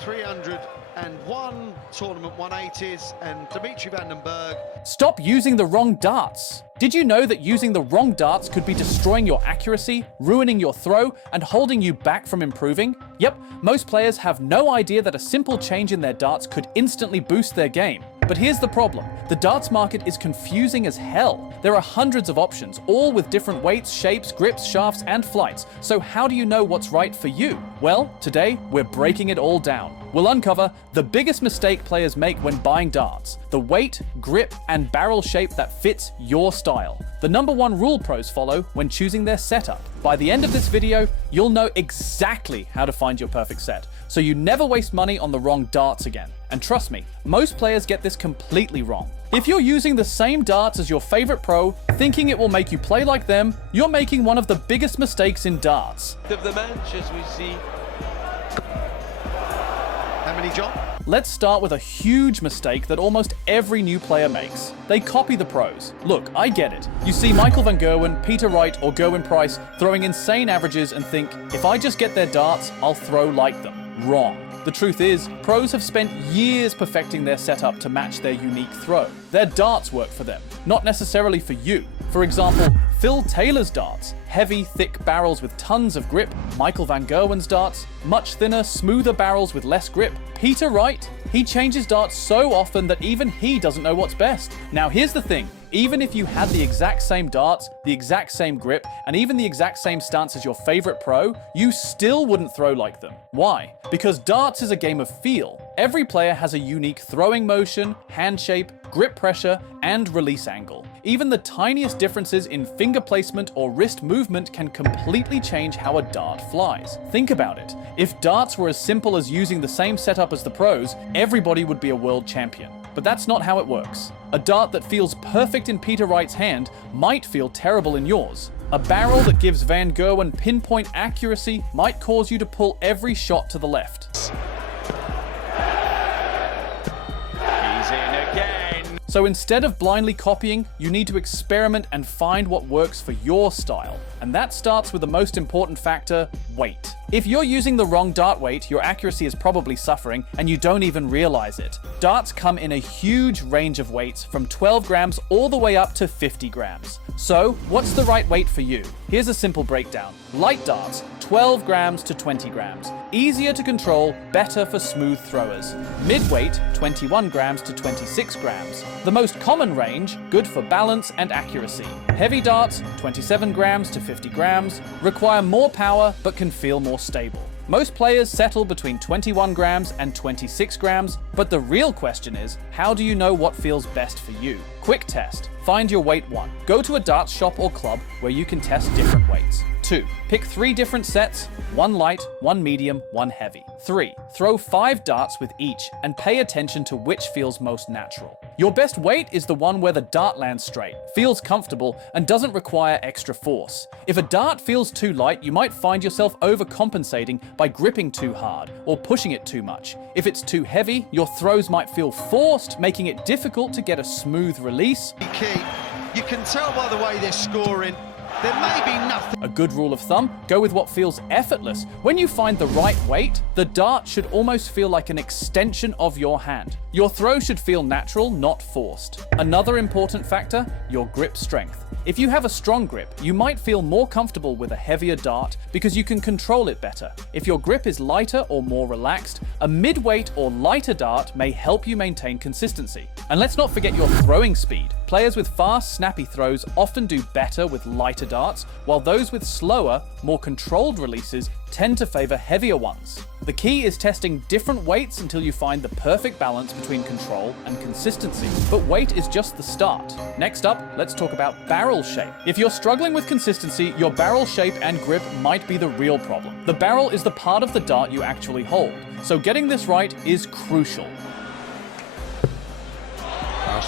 301 tournament 180s, and Dimitri van den Berg. Stop using the wrong darts. Did you know that using the wrong darts could be destroying your accuracy, ruining your throw, and holding you back from improving? Yep, most players have no idea that a simple change in their darts could instantly boost their game. But here's the problem. The darts market is confusing as hell. There are hundreds of options, all with different weights, shapes, grips, shafts, and flights. So how do you know what's right for you? Well, today, we're breaking it all down. We'll uncover the biggest mistake players make when buying darts, the weight, grip, and barrel shape that fits your style, the #1 rule pros follow when choosing their setup. By the end of this video, you'll know exactly how to find your perfect set, so you never waste money on the wrong darts again. And trust me, most players get this completely wrong. If you're using the same darts as your favorite pro, thinking it will make you play like them, you're making one of the biggest mistakes in darts. Of the match, as we see. How many, John? Let's start with a huge mistake that almost every new player makes. They copy the pros. Look, I get it. You see Michael van Gerwen, Wright, or Gerwyn Price throwing insane averages and think, if I just get their darts, I'll throw like them. Wrong. The truth is, pros have spent years perfecting their setup to match their unique throw. Their darts work for them, not necessarily for you. For example, Phil Taylor's darts, heavy, thick barrels with tons of grip. Michael van Gerwen's darts, much thinner, smoother barrels with less grip. Wright, he changes darts so often that even he doesn't know what's best. Now here's the thing, even if you had the exact same darts, the exact same grip, and even the exact same stance as your favorite pro, you still wouldn't throw like them. Why? Because darts is a game of feel. Every player has a unique throwing motion, hand shape, grip pressure, and release angle. Even the tiniest differences in finger placement or wrist movement can completely change how a dart flies. Think about it. If darts were as simple as using the same setup as the pros, everybody would be a world champion. But that's not how it works. A dart that feels perfect in Wright's hand might feel terrible in yours. A barrel that gives Van Gerwen pinpoint accuracy might cause you to pull every shot to the left. So instead of blindly copying, you need to experiment and find what works for your style. And that starts with the most important factor, weight. If you're using the wrong dart weight, your accuracy is probably suffering and you don't even realize it. Darts come in a huge range of weights from 12 grams all the way up to 50 grams. So what's the right weight for you? Here's a simple breakdown. Light darts, 12 grams to 20 grams. Easier to control, better for smooth throwers. Mid-weight, 21 grams to 26 grams. The most common range, good for balance and accuracy. Heavy darts, 27 grams to 50 grams, require more power but can feel more stable. Most players settle between 21 grams and 26 grams, but the real question is, how do you know what feels best for you? Quick test. Find your weight 1. Go to a darts shop or club where you can test different weights. 2. Pick 3 different sets, 1 light, 1 medium, 1 heavy. 3. Throw 5 darts with each and pay attention to which feels most natural. Your best weight is the one where the dart lands straight, feels comfortable, and doesn't require extra force. If a dart feels too light, you might find yourself overcompensating by gripping too hard or pushing it too much. If it's too heavy, your throws might feel forced, making it difficult to get a smooth release. You can tell by the way they're scoring, there may be nothing. A good rule of thumb, go with what feels effortless. When you find the right weight, the dart should almost feel like an extension of your hand. Your throw should feel natural, not forced. Another important factor, your grip strength. If you have a strong grip, you might feel more comfortable with a heavier dart because you can control it better. If your grip is lighter or more relaxed, a mid-weight or lighter dart may help you maintain consistency. And let's not forget your throwing speed. Players with fast, snappy throws often do better with lighter darts, while those with slower, more controlled releases tend to favor heavier ones. The key is testing different weights until you find the perfect balance between control and consistency. But weight is just the start. Next up, let's talk about barrel shape. If you're struggling with consistency, your barrel shape and grip might be the real problem. The barrel is the part of the dart you actually hold, so getting this right is crucial.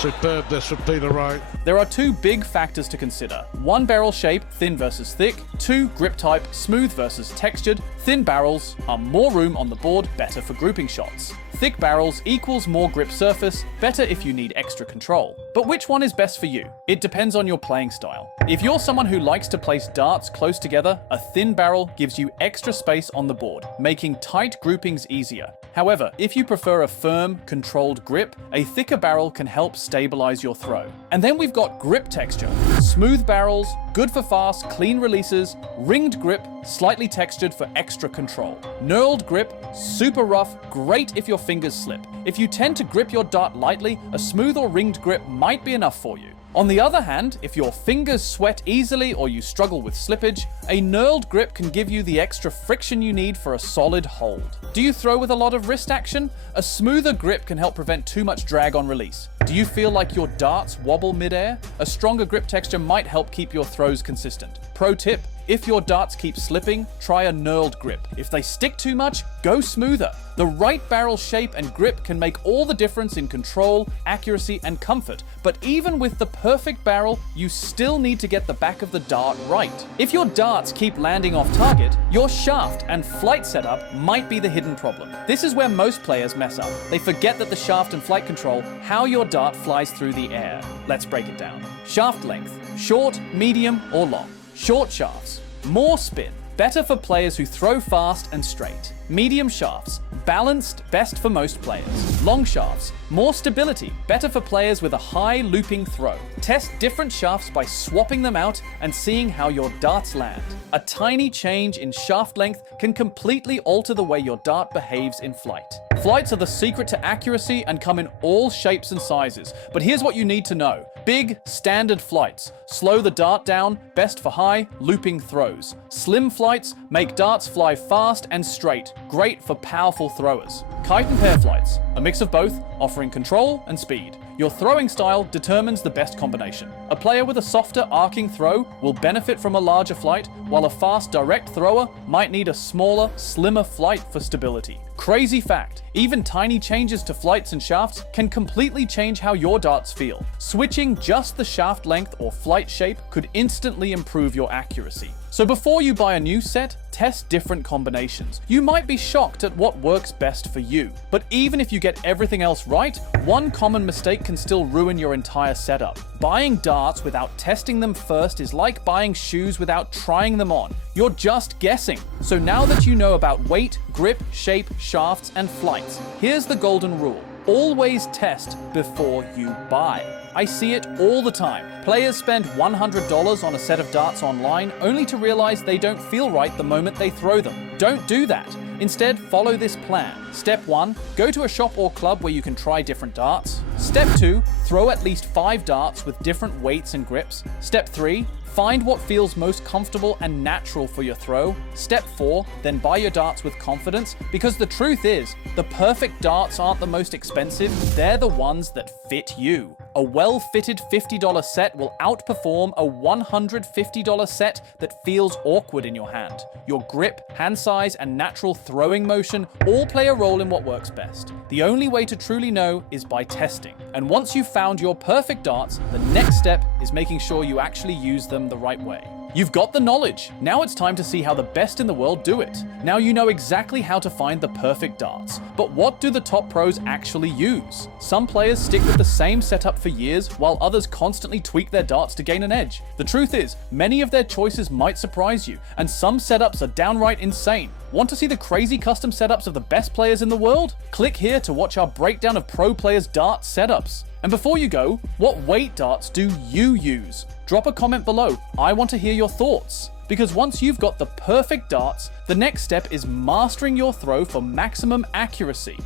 Superb this from Peter Wright. There are 2 big factors to consider. 1, barrel shape, thin versus thick. 2, grip type, smooth versus textured. Thin barrels are more room on the board, better for grouping shots. thick barrels equals more grip surface, better if you need extra control. But which one is best for you? It depends on your playing style. If you're someone who likes to place darts close together, a thin barrel gives you extra space on the board, making tight groupings easier. However, if you prefer a firm, controlled grip, a thicker barrel can help stabilize your throw. And then we've got grip texture. Smooth barrels, good for fast, clean releases. Ringed grip, slightly textured for extra control. Knurled grip, super rough, great if your fingers slip. If you tend to grip your dart lightly, a smooth or ringed grip might be enough for you. On the other hand, if your fingers sweat easily or you struggle with slippage, a knurled grip can give you the extra friction you need for a solid hold. Do you throw with a lot of wrist action? A smoother grip can help prevent too much drag on release. Do you feel like your darts wobble midair? A stronger grip texture might help keep your throws consistent. Pro tip, if your darts keep slipping, try a knurled grip. If they stick too much, go smoother. The right barrel shape and grip can make all the difference in control, accuracy, and comfort. But even with the perfect barrel, you still need to get the back of the dart right. If your darts keep landing off target, your shaft and flight setup might be the hidden problem. This is where most players mess up. They forget that the shaft and flight control how your dart flies through the air. Let's break it down. Shaft length, short, medium, or long. Short shafts, more spin, better for players who throw fast and straight. Medium shafts, balanced, best for most players. Long shafts, more stability, better for players with a high looping throw. Test different shafts by swapping them out and seeing how your darts land. A tiny change in shaft length can completely alter the way your dart behaves in flight. Flights are the secret to accuracy and come in all shapes and sizes. But here's what you need to know. Big, standard flights slow the dart down, best for high, looping throws. Slim flights make darts fly fast and straight, great for powerful throwers. Kite and pair flights, a mix of both, offering control and speed. Your throwing style determines the best combination. A player with a softer arcing throw will benefit from a larger flight, while a fast direct thrower might need a smaller, slimmer flight for stability. Crazy fact, even tiny changes to flights and shafts can completely change how your darts feel. Switching just the shaft length or flight shape could instantly improve your accuracy. So before you buy a new set, test different combinations. You might be shocked at what works best for you. But even if you get everything else right, one common mistake can still ruin your entire setup. Buying darts without testing them first is like buying shoes without trying them on. You're just guessing. So now that you know about weight, grip, shape, shafts, and flights, here's the golden rule. Always test before you buy. I see it all the time. Players spend $100 on a set of darts online only to realize they don't feel right the moment they throw them. Don't do that. Instead, follow this plan. Step 1, go to a shop or club where you can try different darts. Step 2, throw at least 5 darts with different weights and grips. Step 3, find what feels most comfortable and natural for your throw. Step 4, then buy your darts with confidence, because the truth is, the perfect darts aren't the most expensive, they're the ones that fit you. A well-fitted $50 set will outperform a $150 set that feels awkward in your hand. Your grip, hand size, and natural throwing motion all play a role in what works best. The only way to truly know is by testing. And once you've found your perfect darts, the next step is making sure you actually use them the right way. You've got the knowledge. Now it's time to see how the best in the world do it. Now you know exactly how to find the perfect darts. But what do the top pros actually use? Some players stick with the same setup for years, while others constantly tweak their darts to gain an edge. The truth is, many of their choices might surprise you, and some setups are downright insane. Want to see the crazy custom setups of the best players in the world? Click here to watch our breakdown of pro players' dart setups. And before you go, what weight darts do you use? Drop a comment below. I want to hear your thoughts. Because once you've got the perfect darts, the next step is mastering your throw for maximum accuracy.